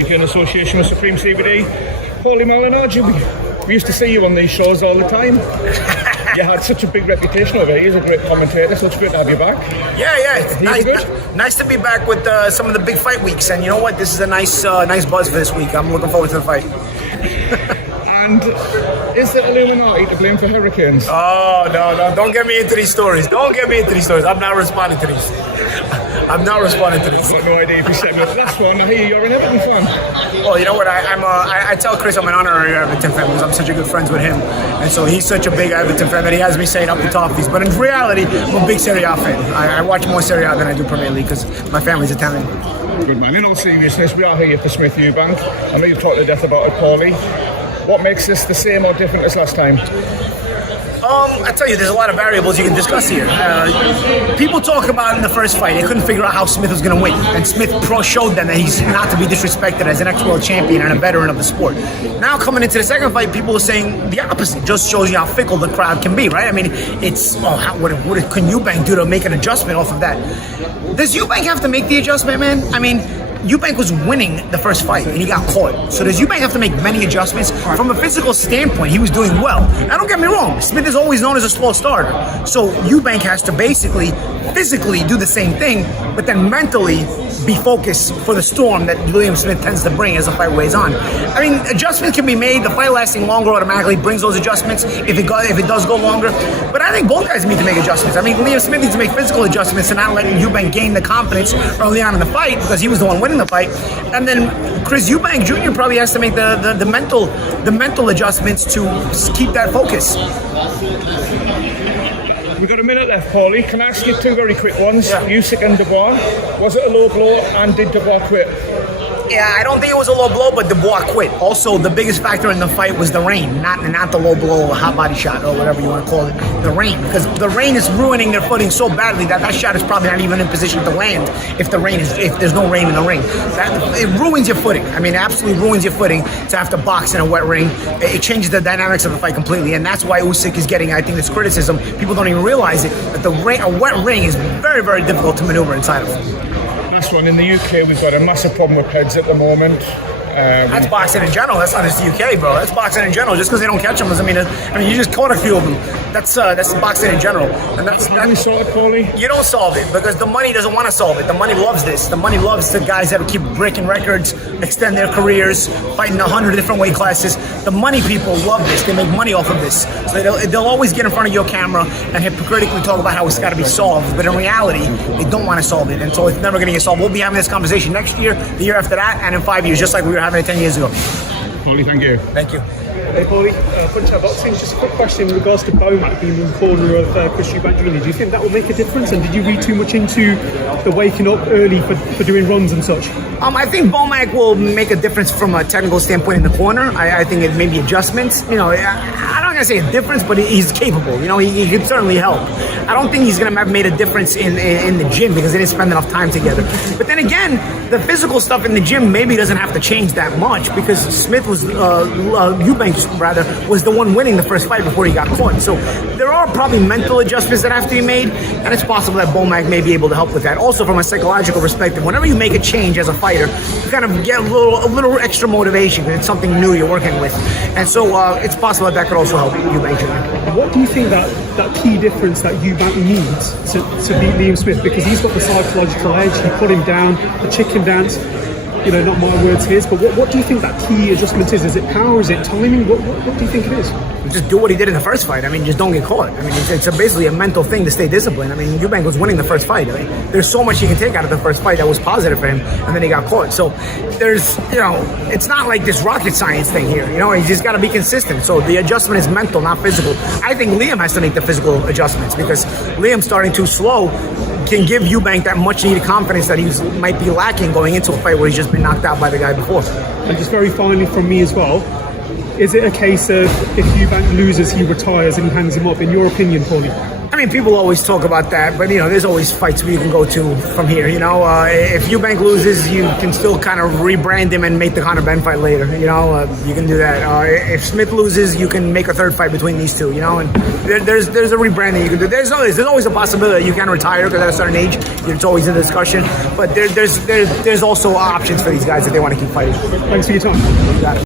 UK in association with Supreme CBD. Paulie Malignaggi, we used to see you on these shows all the time. You had such a big reputation over here as a great commentator, so it's great to have you back. Yeah, it's nice to be back with some of the big fight weeks. And you know what? This is a nice buzz for this week. I'm looking forward to the fight. And is the Illuminati to blame for hurricanes? Oh, no. Don't get me into these stories. I'm not responding to these. I've got no idea if you said that. Last one, I hear you're an Everton fan. Oh, you know what? I tell Chris I'm an honorary Everton fan because I'm such a good friends with him. And so he's such a big Everton fan that he has me saying up the top of these. But in reality, I'm a big Serie A fan. I watch more Serie A than I do Premier League because my family's Italian. Good man. In all seriousness, we are here for Smith Eubank. I know you've talked to death about it, Paulie. What makes this the same or different as last time? I tell you, there's a lot of variables you can discuss here. People talk about in the first fight, they couldn't figure out how Smith was going to win. And Smith showed them that he's not to be disrespected as an ex-world champion and a veteran of the sport. Now coming into the second fight, people are saying the opposite. Just shows you how fickle the crowd can be, right? I mean, it's, what can Eubank do to make an adjustment off of that? Does Eubank have to make the adjustment, man? I mean, Eubank was winning the first fight and he got caught. So does Eubank have to make many adjustments? From a physical standpoint, he was doing well. Now don't get me wrong, Smith is always known as a slow starter. So Eubank has to basically physically do the same thing, but then mentally be focused for the storm that William Smith tends to bring as the fight weighs on. I mean, adjustments can be made. The fight lasting longer automatically brings those adjustments if it does go longer. But I think both guys need to make adjustments. I mean, Liam Smith needs to make physical adjustments and not letting Eubank gain the confidence early on in the fight because he was the one winning the fight. And then Chris Eubank Jr. probably has to make the mental adjustments to keep that focus. We've got a minute left, Paulie. Can I ask you two very quick ones? Yeah. Usyk and Dubois. Was it a low blow and did Dubois quit? Yeah, I don't think it was a low blow, but Dubois quit. Also, the biggest factor in the fight was the rain, not the low blow or hot body shot or whatever you want to call it. The rain, because the rain is ruining their footing so badly that shot is probably not even in position to land if there's no rain in the ring. It ruins your footing. I mean, it absolutely ruins your footing to have to box in a wet ring. It changes the dynamics of the fight completely, and that's why Usyk is getting, I think, this criticism. People don't even realize it, that a wet ring is very, very difficult to maneuver inside of. Last one, in the UK we've got a massive problem with heads at the moment. That's boxing in general. That's not just the UK, bro. That's boxing in general. Just because they don't catch them doesn't mean you just caught a few of them. That's boxing in general. And that's how do you solve it, Paulie? You don't solve it because the money doesn't want to solve it. The money loves this. The money loves the guys that keep breaking records, extend their careers, fighting 100 different weight classes. The money people love this. They make money off of this. So they'll always get in front of your camera and hypocritically talk about how it's got to be solved. But in reality, they don't want to solve it. And so it's never going to get solved. We'll be having this conversation next year, the year after that, and in 5 years, just like we were having it 10 years ago. Paulie, thank you. Thank you. Hey Paulie, Punch-Out Boxing, just a quick question in regards to Eubank being in the corner of Chris Eubank Jr. Do you think that will make a difference, and did you read too much into the waking up early for doing runs and such? I think Eubank will make a difference from a technical standpoint in the corner. I think it may be adjustments. I'm not going to say a difference, but he's capable. He could certainly help. I don't think he's going to have made a difference in the gym because they didn't spend enough time together. But then again, the physical stuff in the gym maybe doesn't have to change that much because Smith was, Eubank rather, was the one winning the first fight before he got caught. So there are probably mental adjustments that have to be made, and it's possible that Eubank may be able to help with that. Also, from a psychological perspective, whenever you make a change as a fighter, you kind of get a little extra motivation because it's something new you're working with. And so it's possible that could also help Eubank. What do you think that key difference that Eubank needs to beat Liam Smith? Because he's got the psychological edge, he put him down, the chicken dance. Not my words, his, but what do you think that key adjustment is? Is it power? Is it timing? What do you think it is? Just do what he did in the first fight. Just don't get caught. It's basically a mental thing to stay disciplined. Eubank was winning the first fight. There's so much he can take out of the first fight that was positive for him, and then he got caught. So there's, it's not like this rocket science thing here. He's just got to be consistent. So the adjustment is mental, not physical. I think Liam has to make the physical adjustments because Liam starting too slow can give Eubank that much needed confidence that he might be lacking going into a fight where he's just been knocked out by the guy before. And just very finally from me as well, is it a case of if Eubank loses, he retires and he hangs him up, in your opinion, Paulie? mean, people always talk about that, but there's always fights where you can go to from here. If Eubank loses, you can still kind of rebrand him and make the Conor Ben fight later. You can do that. If Smith loses, you can make a third fight between these two. And there's a rebranding you can do. There's always a possibility you can retire because at a certain age, it's always in discussion. But there's also options for these guys if they want to keep fighting. Thanks for your time.